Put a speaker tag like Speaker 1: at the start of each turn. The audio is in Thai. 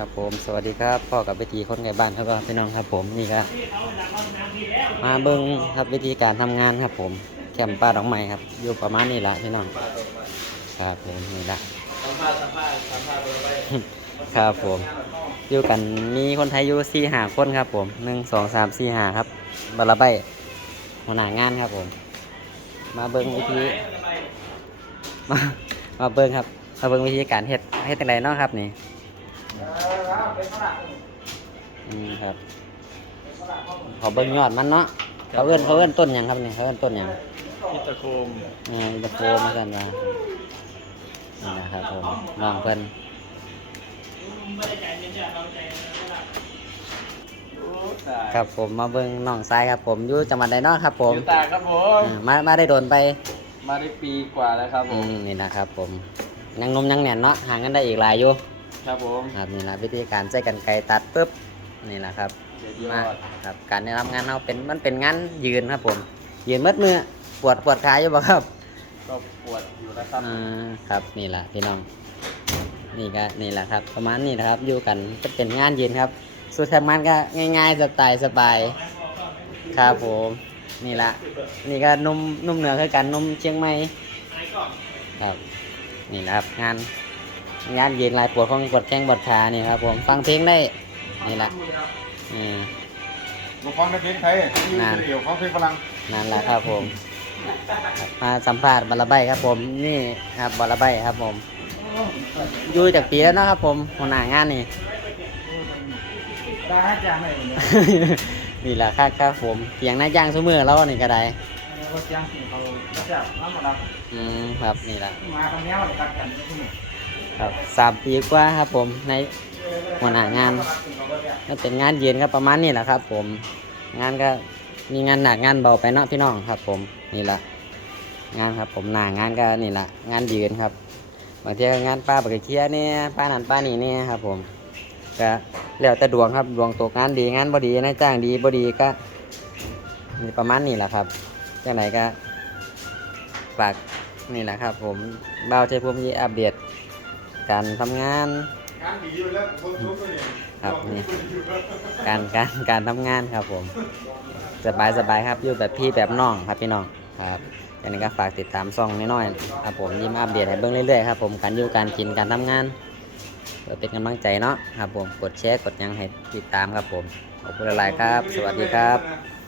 Speaker 1: ครับผมสวัสดีครับพ่อกับวิธีคนไงบ้านครับพี่น้องครับผมนี่ครับมาเบิ้งครับวิธีการทำงานครับ ผมแคมป้าดอกไม้ครับอยู่ประมาณนี้ละพี่น้องครับผมนี่ละครับผมอยู่กันมีคนไทยอยู่สี่หาคนครับ ผมหนึ่งสองสามสี่หาครับบาระใบหัวหน้างานครับผม มาเบิ้งวิธีมามาเบิ้งครับมาเบิ้งวิธีการเฮ็ดเฮ็ดจังไดเนาะครับนี่ อืมครับเขาเบิ้งยอดมันเนาะเขาเอื้อนเขาเอื้อนต้นหยังครับนี่เขาเอื้อนต้นหยัง
Speaker 2: พิตาโคม
Speaker 1: อ่าอินเตอร์โฟมากันว่านี่นะครับผมน้องเพิ่นครับผมมาเบิ้งน้องซ้ายครับผมอยู่จังหวัดใดเนาะครับ ผม
Speaker 2: ยูตาครับผม
Speaker 1: อ่ามามาได้โดนไป
Speaker 2: มาได้ปีกว่าแล้วครับผ
Speaker 1: อื
Speaker 2: ม
Speaker 1: มนี่นะครับ ผมยังนมยังแหน่นเนาะหาเงินได้อีกหลายอยู่
Speaker 2: ครับผม
Speaker 1: ครับนี่นะวิธีการใช้กันไกรตัดปุ๊บนี่นะครับ
Speaker 2: เดี๋ยวย
Speaker 1: มา
Speaker 2: อด
Speaker 1: ครับการได้รับงานเราเป็นมันเป็นงานยืนครับผม ยืนมัดมือปวดปวดขาอยู่บ่ครับ
Speaker 2: ก็ปวดอยู่นะครับ
Speaker 1: อ่าครับนี่แหละพี่น้องนี่ก็นี่แหละครับประมาณนี้นะครับอยู่กันจะเป็นงานยืนครับสุดทำงานก็ง่ายๆสไตล์สบายครับผมนี่ละนี่ก็นุ่มนุ่มเหนือคือกันนุ่มเชียงใหม่ครับนี่แหละครับงาน งานยืนลายปวดของปวดแข้งปวดขานี่ครับผมฟังเพลงได้นี่แหละอ่า
Speaker 3: มาฟังในเพลงไทยยืนเดี่ยวฟังเพลงฝรั่ง
Speaker 1: นั่นแหละครับผม มาสัมภาษณ์บอลใบครับผมนี่ครับบอลใบครับผมอยู่จากปีแล้วเนาะครับผมหัวหน้างานนี่
Speaker 3: ได้จางไหนเนี่ย
Speaker 1: นี่แหละครับครับผมเพียงหน้าจ้างซุ้มือแล้วนี่ก็ได้
Speaker 3: ว่าจางเขาจะน้ำมันดับ
Speaker 1: อืมครับนี่แหละ
Speaker 3: มาตรงนี้มันตัดกันทุกคน
Speaker 1: ครับสามปีกว่าครับผมในหัวหน้างานก็เป็นงานเย็นครับประมาณนี้แหละครับ ผม งานก็มีงานหนักงานเบาไปเนาะพี่น้องครับ ผมนี่แหละงานครับ ผมหนางานก็นี่แหละงานยืนครับบางทีก็งานป้าปากเคียเนี่ยป้านันป้านี่เนี่ยครับ ผมก็แล้วแต่ดวงครับดวงตกงานดีงานบดีนายจ้างดีบดีก็ประมาณนี้แหละครับจังไหนก็ฝากนี่แหละครับ ผมเบ้าใจภูมิยีอัปเดต การทำงาน
Speaker 3: งานดีอยู่แล้วคนชุบเลยเนี่ย
Speaker 1: ครับนี่การการการทำงานครับผม สบายสบายครับอยู่แบบพี่แบบน้องครับพี่น้องครับอันนี้ก็ฝากติดตามซ่องน้อยๆครับผมยิ้มอัปเดตให้เบิ่งเรื่อยๆครับผมการอยู่การกินการทำงานเพื่อเป็นกำลังใจเนาะครับผมกดแชร์กดหยังให้ติดตามครับผมขอบคุณหลายๆครับ สวัสดีครับ
Speaker 3: บ